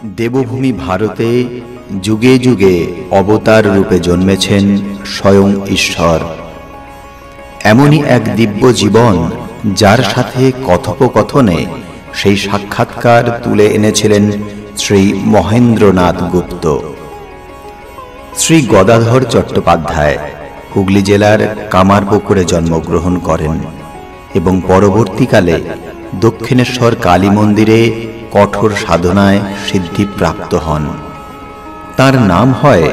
দেবভূমি ভারতে যুগে যুগে অবতার রূপে জন্মেছেন স্বয়ং ঈশ্বর। এমনই এক দিব্য জীবন যার সাথে কথোপকথনে সেই সাক্ষাৎকার তুলে এনেছিলেন শ্রী মহেন্দ্রনাথ গুপ্ত। শ্রী গদাধর চট্টোপাধ্যায় হুগলি জেলার কামারপুকুরে জন্মগ্রহণ করেন এবং পরবর্তীকালে দক্ষিণেশ্বর কালী মন্দিরে কঠোর সাধনায় সিদ্ধিপ্রাপ্ত হন। তার নাম হয়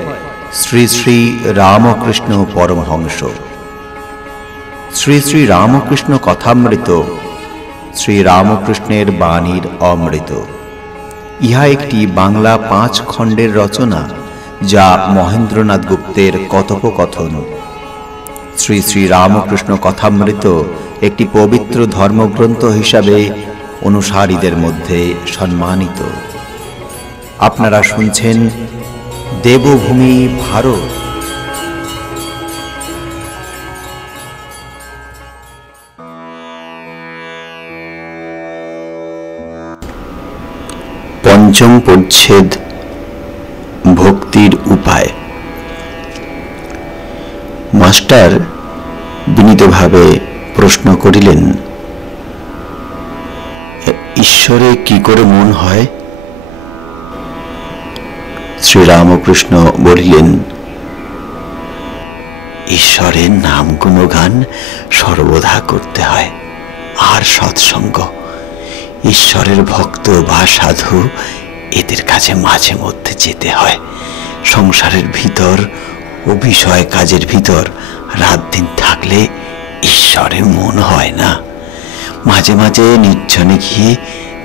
শ্রী শ্রী রামকৃষ্ণ পরমহংস। শ্রী শ্রী রামকৃষ্ণ কথামৃত শ্রী রামকৃষ্ণের বাণীর অমৃত, ইহা একটি বাংলা 5 খণ্ডের রচনা যা মহেন্দ্রনাথ গুপ্তের কথোপকথন। শ্রী শ্রী রামকৃষ্ণ কথামৃত একটি পবিত্র ধর্মগ্রন্থ হিসাবে অনুসারীদের মধ্যে সম্মানিত। আপনারা শুনছেন দেবভূমি ভারত। পঞ্চম পরিচ্ছেদ, ভক্তির উপায়। মাস্টার বিনীতভাবে প্রশ্ন করিলেন, ঈশ্বরে কি করে মন হয়? শ্রীরামকৃষ্ণ বলিলেন, ঈশ্বরের নাম গুণগান সর্বদা করতে হয়, আর সৎসঙ্গ। ঈশ্বরের ভক্ত বা সাধু এদের কাছে মাঝে মধ্যে যেতে হয়। সংসারের ভিতর ও বিষয় কাজের ভিতর রাত দিন থাকলে ঈশ্বরে মন হয় না। মাঝে মাঝে নির্জনে গিয়ে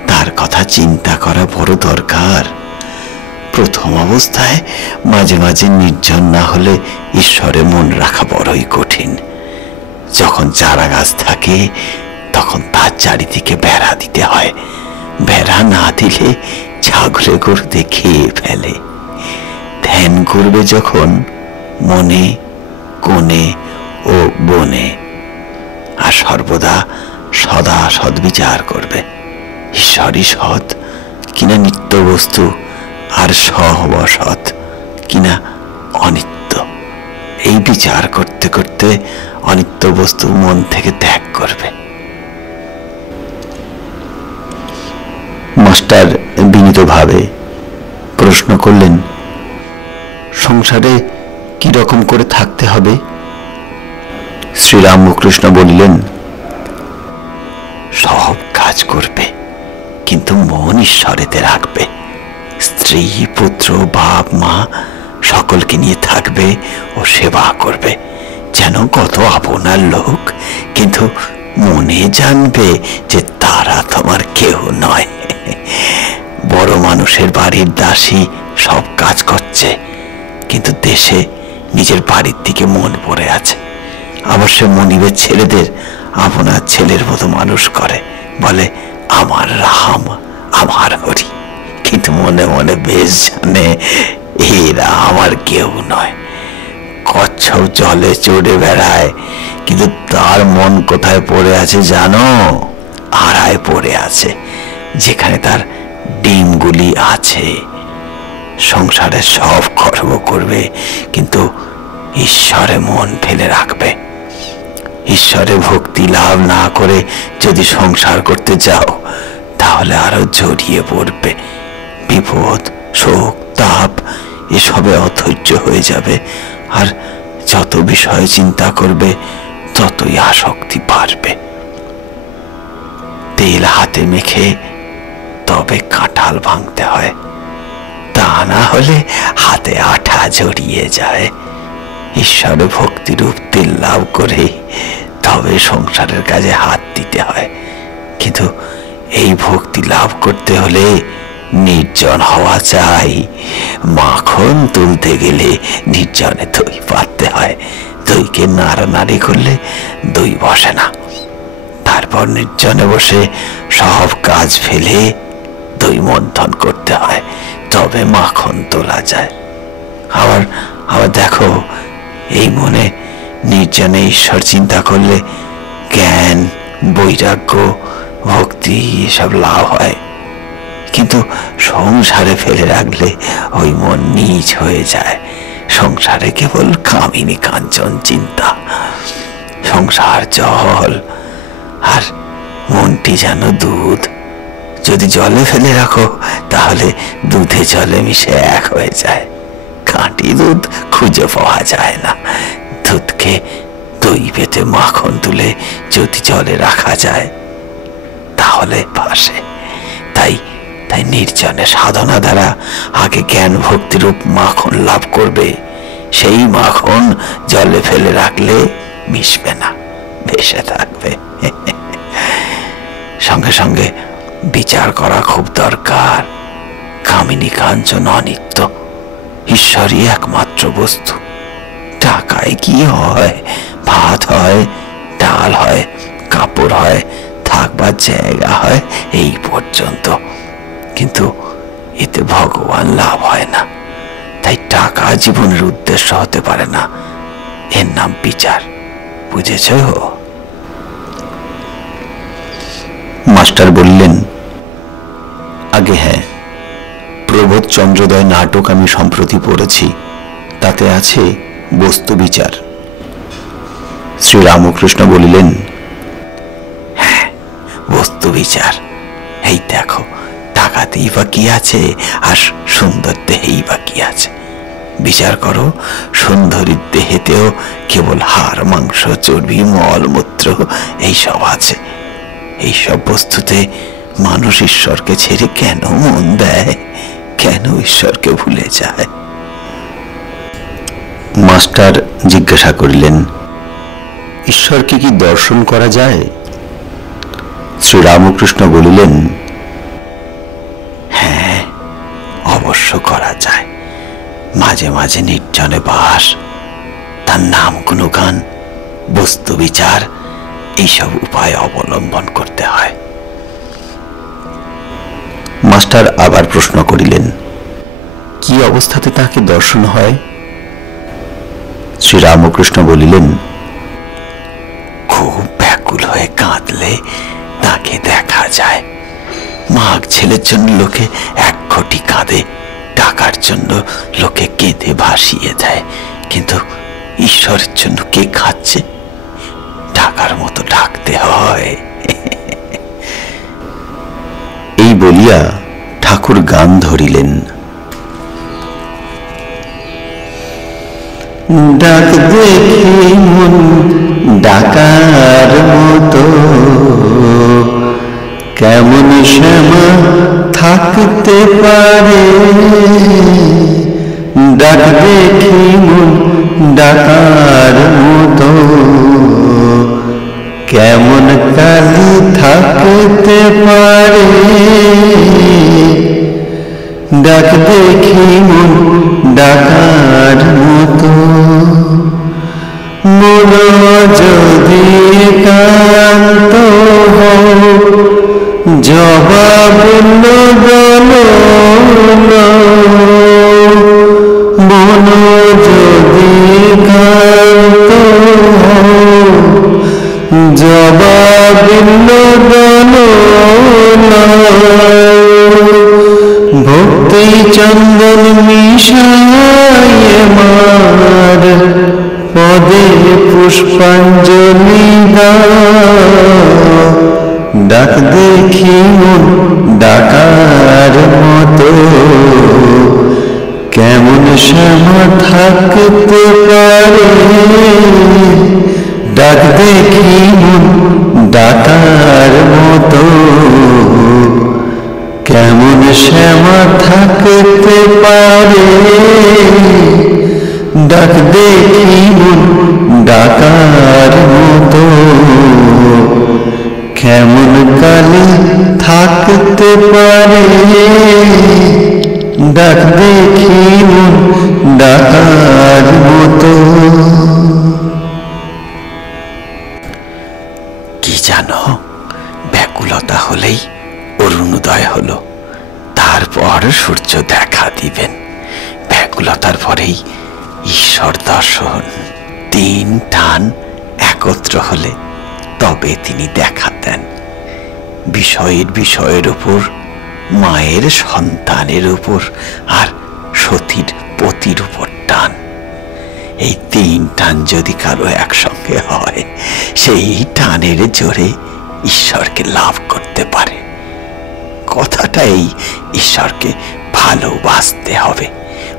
তার কথা চিন্তা করা বড় দরকার। প্রথম অবস্থায় মাঝে মাঝে নির্জন না হলে ঈশ্বরে মন রাখা বড়ই কঠিন। যখন চারা গাছ থাকে তখন তার চারিদিকে বেড়া দিতে হয়। বেড়া না দিলে ছাগলে গরুতে খেয়ে ফেলে। ধ্যান করবে যখন মনে, কোণে ও বনে, আর সর্বদা সদা সদ্বিচার করবে। ঈশ্বরই সৎ কিনা নিত্য বস্তু, আর সহবসৎ কিনা অনিত্য, এই বিচার করতে করতে অনিত্য বস্তু মন থেকে ত্যাগ করবে। মাস্টার বিনীতভাবে প্রশ্ন করলেন, সংসারে কি রকম করে থাকতে হবে? শ্রীরামকৃষ্ণ বলিলেন, সব কাজ করবে কিন্তু মন ঈশ্বরেতে রাখবে। স্ত্রী, পুত্র, বাপ, মা সকলকে নিয়ে থাকবে ও সেবা করবে যেন কত আপনার লোক, কিন্তু মনে জানবে যে তারা তোমার কেউ নয়। বড় মানুষের বাড়ির দাসী সব কাজ করছে, কিন্তু দেশে নিজের বাড়ির দিকে মন পড়ে আছে। আবার সে মনিবের ছেলেদের আপনার ছেলের মতো মানুষ করে, বলে আমার রাম, আমার হরি, কিন্তু মনে মনে বেশ জানে এরা আমার কেউ নয়। কচ্ছপ জলে চড়ে বেড়ায়, কিন্তু তার মন কোথায় পড়ে আছে জানো? আড়ায় পড়ে আছে, যেখানে তার ডিমগুলি আছে। সংসারে সব কর্ম করবে কিন্তু ঈশ্বরে মন ফেলে রাখবে। ঈশ্বরে ভক্তি লাভ না করে যদি সংসার করতে যাও তাহলে আরো জড়িয়ে পড়বে। বিপদ, শোক, তাপ এসবে অধৈর্য হয়ে যাবে, আর যত বিষয়ে চিন্তা করবে ততই আসক্তি বাড়বে। তেল হাতে মেখে তবে কাঁঠাল ভাঙতে হয়, তা না হলে হাতে আঠা জড়িয়ে যায়। ঈশ্বরে ভক্তিরূপ তেল লাভ করে তবে সংসারের কাজে হাত দিতে হয়, কিন্তু এই ভক্তি লাভ করতে হলে নির্জন হওয়া চাই। মাখন তুলতে গেলে নির্জনে দই পাততে হয়। দইকে নাড়ানাড়ি করলে দই বসে না। তারপর নির্জনে বসে সব কাজ ফেলে দই মন্থন করতে হয়, তবে মাখন তোলা যায়। আবার দেখো, এই মনে নির্জনে ঈশ্বর চিন্তা করলে জ্ঞান, বৈরাগ্য, ভক্তি এসব লাভ হয়। কিন্তু সংসারে ফেলে রাখলে ওই মন নীচ হয়ে যায়। সংসারে কেবল কামিনী কাঞ্চন চিন্তা, সংসার জল আর মনটি যেন দুধ। যদি জলে ফেলে রাখো তাহলে দুধে জলে মিশে এক হয়ে যায়। খাঁটি দুধ খুঁজে পাওয়া যায় না। দুধকে দই বেটে মাখন তুলে যদি জলে রাখা যায় তাহলে ভাসে। তাই তাই নির্জনে সাধনা দ্বারা আগে জ্ঞান ভক্তিরূপ মাখন লাভ করবে। সেই মাখন জলে ফেলে রাখলে মিশবে না, ভেসে থাকবে। সঙ্গে সঙ্গে বিচার করা খুব দরকার। কামিনী কাঞ্চন অনিত্য, ঈশ্বরই একমাত্র বস্তু। টাকায় কি হয়? ভাত হয়, ডাল হয়, কাপড় হয়, থাকবার জায়গা হয়, এই পর্যন্ত। কিন্তু এতে ভগবান লাভ হয় না। তাই টাকা জীবনের উদ্দেশ্য হতে পারে না। এর নাম বিচার। বুঝেছ? মাস্টার বললেন, আগে হ্যাঁ, প্রবোধ চন্দ্রোদয় নাটক আমি সম্প্রতি পড়েছি, তাতে আছে বস্তু বিচার। শ্রীরামকৃষ্ণ বলিলেন, হ্যাঁ, বস্তু বিচার। এই দেখো, টাকাতেই বা কি আছে, আর সুন্দর দেহেই বা কি আছে? বিচার করো, সুন্দরীর দেহেতেও কেবল হাড়, মাংস, চর্বি, মলমূত্র এইসব আছে। এইসব বস্তুতে মানুষ ঈশ্বরকে ছেড়ে কেন মন দেয়? কেন ঈশ্বরকে ভুলে যায়? মাস্টার জিজ্ঞাসা করিলেন, ঈশ্বরকে কি দর্শন করা যায়? শ্রীরামকৃষ্ণ বলিলেন, হ্যাঁ, অবশ্য করা যায়। মাঝে মাঝে নির্জনে বাস, তার নাম গুণগান, বস্তু বিচার, এইসব উপায় অবলম্বন করতে হয়। মাস্টার আবার প্রশ্ন করিলেন, কি অবস্থাতে তাকে দর্শন হয়? শ্রীরামকৃষ্ণ বলিলেন, খুব ব্যাকুল হয়ে কাঁদলে তাকে দেখা যায়। মাঘ ছেলের জন্য লোকে 1 কোটি কাঁদে, টাকার জন্য লোকে কেঁদে ভাসিয়ে দেয়। কিন্তু ঈশ্বরের জন্য কে খাচ্ছে? টাকার মতো ডাকতে হয়। এই বলিয়া ঠাকুর গান ধরিলেন, ডাক দেখি মন ডাকার মতো, কেমন শ্যামা থাকতে পারে। ডাক দেখি মন ডাকার মতো, কেমন কালি থাকতে পারে। ডাক দেখি মন ডাকার মতো, মন যদি একান্ত হও, জবাব বলো না। মন যদি একান্ত হও, জবাব বলো না। ভক্তি চন্দন মিশায় মার, পদে পুষ্পাঞ্জলি দাও। ডাক দেখি মন ডাকার মতো, কেমন শ্যামা থাকতে পারে। ডাক দেখি মন ডাকার মতো, কেমন শ্যামা থাকতে পারে। ডাক দেখি মন ডাকার মতো, কেমন কালি থাকতে পারে। ডাক দেখি মন ডাকার মতো। কি জানো, ব্যাকুলতা হলেই অরুণোদয় হলো, তারপর সূর্য দেখা দিবেন। ব্যাকুলতার পরেই ঈশ্বর দর্শন। 3 টান একত্র হলে তবে তিনি দেখা দেন। বিষয়ের উপর মায়ের সন্তানের উপর আর সতীর পতির উপর টান, এই তিন টান যদি কারো একসঙ্গে হয়, সেই টানের জোরে ঈশ্বরকে লাভ করতে পারে। কথাটাই ঈশ্বরকে ভালোবাসতে হবে।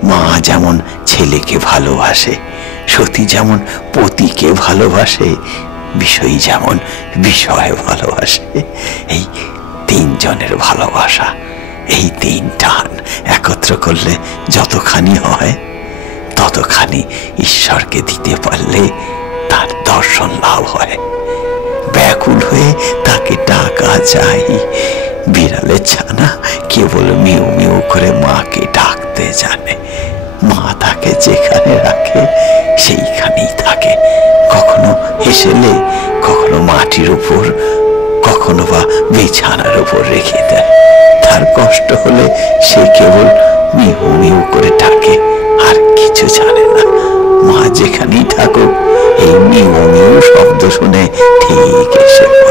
মা যেমন ছেলেকে ভালোবাসে, সতী যেমন পতিকে ভালোবাসে, বিষয়ী যেমন বিষয় ভালোবাসে। এই তিনজনের ভালোবাসা, এই তিন টান একত্র করলে যতখানি হয়, ততখানি ঈশ্বরকে দিতে পারলে তার দর্শন লাভ হয়। ব্যাকুল হয়ে তাকে ডাকা যায়। বিড়ালের ছানা কেবল মিউ মিউ করে মাকে ডাকতে জানে। মা তাকে যেখানে রাখে সেইখানেই থাকে। কখনো হেসেলে, কখনো মাটির উপর, কখনো বা বিছানার উপর রেখে দেয়। তার কষ্ট হলে সে কেবল মিউ মিউ করে ডাকে, আর কিছু জানে না। মা যেখানেই থাকুক, এই মিউ মিউ শব্দ শুনে ঠিক এসে